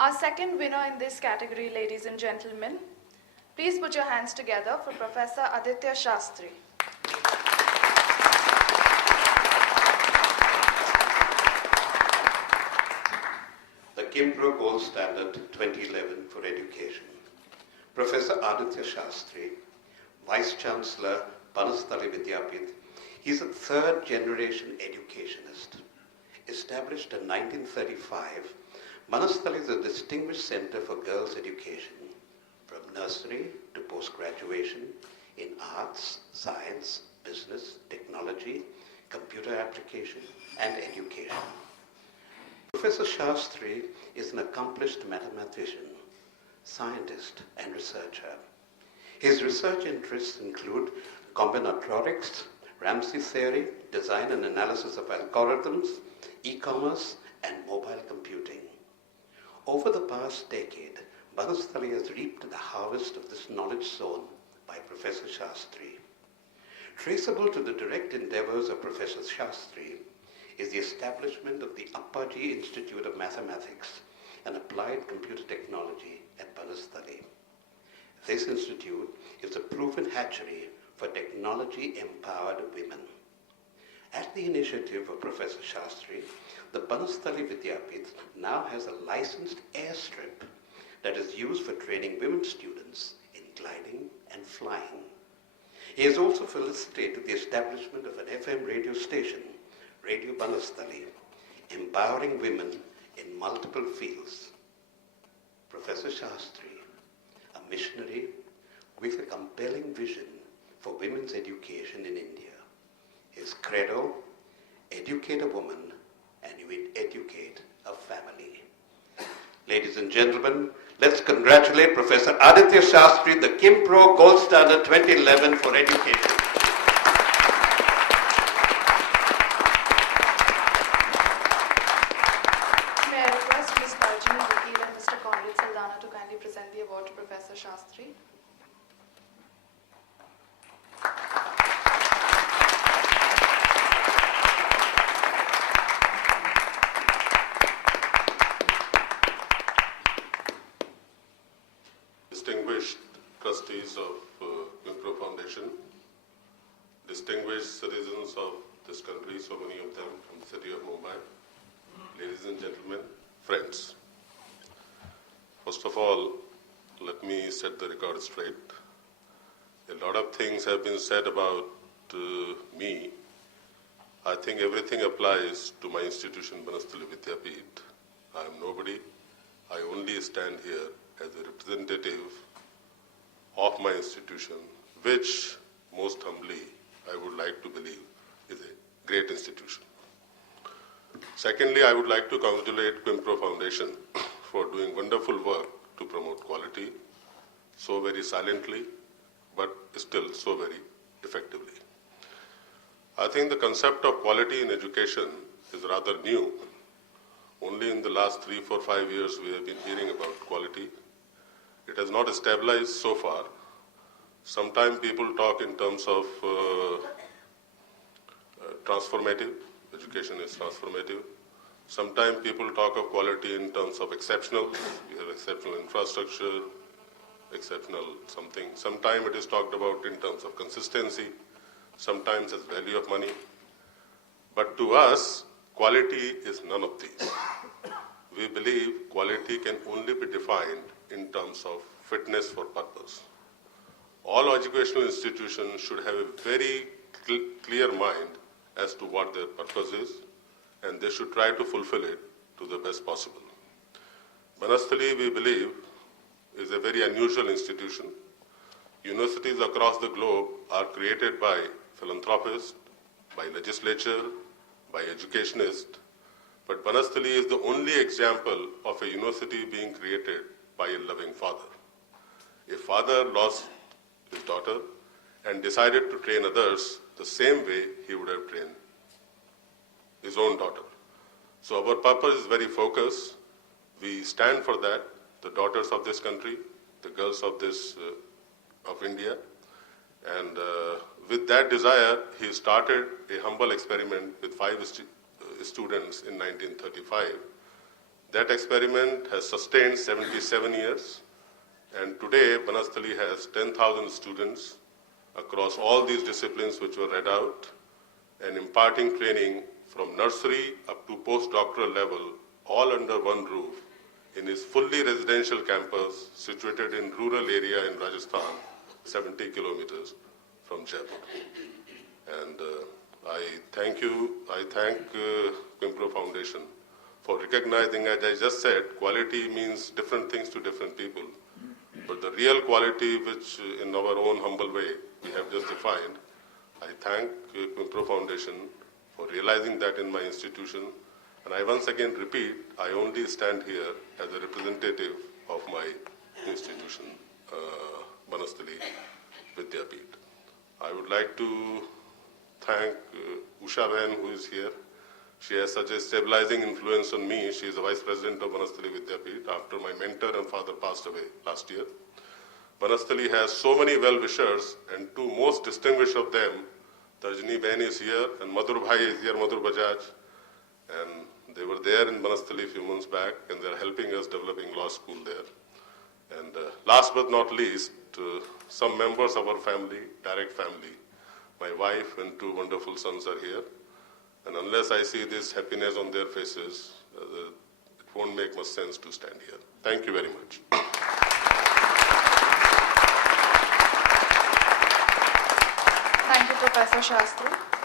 Our second winner in this category, ladies and gentlemen, please put your hands together for Professor Aditya Shastri. The Qimpro Gold Standard 2011 for Education. Professor Aditya Shastri, Vice Chancellor, Banastali Vidyapith, he's a third-generation educationist. Established in 1935, Banastali is a distinguished center for girls' education, from nursery to post-graduation in arts, science, business, technology, computer application, and education. Professor Shastri is an accomplished mathematician, scientist, and researcher. His research interests include combinatorics, Ramsey theory, design and analysis of algorithms, e-commerce, and mobile computing. Over the past decade, Banastali has reaped the harvest of this knowledge sown by Professor Shastri. Traceable to the direct endeavors of Professor Shastri is the establishment of the Appaji Institute of Mathematics and Applied Computer Technology at Banastali. This institute is a proven hatchery for technology-empowered women. At the initiative of Professor Shastri, the Banastali Vidyapith now has a licensed airstrip that is used for training women students in gliding and flying. He has also facilitated the establishment of an FM radio station, Radio Banastali, empowering women in multiple fields. Professor Shastri, a missionary with a compelling vision for women's education in India. His credo, educate a woman and you will educate a family. Ladies and gentlemen, let's congratulate Professor Aditya Shastri, the Qimpro Gold Standard 2011 for Education. To kindly present the award to Professor Shastri. Distinguished trustees of Qimpro Foundation, distinguished citizens of this country, so many of them from the city of Mumbai, ladies and gentlemen, friends. First of all, let me set the record straight. A lot of things have been said about me. I think everything applies to my institution, Banastali Vidyapith. I am nobody. I only stand here as a representative of my institution, which, most humbly, I would like to believe is a great institution. Secondly, I would like to congratulate Qimpro Foundation for doing wonderful work to promote quality, so very silently, but still so very effectively. I think the concept of quality in education is rather new. Only in the last 3, 4, 5 years we have been hearing about quality. It has not stabilized so far. Sometimes people talk in terms of transformative. Education is transformative. Sometimes people talk of quality in terms of exceptional. We have exceptional infrastructure, exceptional something. Sometimes it is talked about in terms of consistency, sometimes as value of money. But to us, quality is none of these. We believe quality can only be defined in terms of fitness for purpose. All educational institutions should have a very clear mind as to what their purpose is, and they should try to fulfill it to the best possible. Banastali, we believe, is a very unusual institution. Universities across the globe are created by philanthropists, by legislature, by educationists, but Banastali is the only example of a university being created by a loving father. A father lost his daughter and decided to train others the same way he would have trained his own daughter. So our purpose is very focused. We stand for that, the daughters of this country, the girls of India. And with that desire, he started a humble experiment with 5 students in 1935. That experiment has sustained 77 years, and today Banasthali has 10,000 students across all these disciplines which were read out, and imparting training from nursery up to postdoctoral level, all under one roof, in his fully residential campus situated in rural area in Rajasthan, 70 kilometers from Jaipur. And I thank Qimpro Foundation for recognizing, as I just said, quality means different things to different people. But the real quality, which in our own humble way we have just defined, I thank Qimpro Foundation for realizing that in my institution. And I once again repeat, I only stand here as a representative of my institution, Banasthali Vidyapith. I would like to thank Usha Bain, who is here. She has such a stabilizing influence on me. She is the Vice President of Banasthali Vidyapith after my mentor and father passed away last year. Banasthali has so many well-wishers, and two most distinguished of them, Tarjani Bain is here and Madhur Bhai is here, Madhur Bajaj. And they were there in Banasthali a few months back, and they are helping us developing law school there. And last but not least, some members of our family, direct family, my wife and two wonderful sons are here. And unless I see this happiness on their faces, it won't make much sense to stand here. Thank you very much. Thank you, Professor Shastri.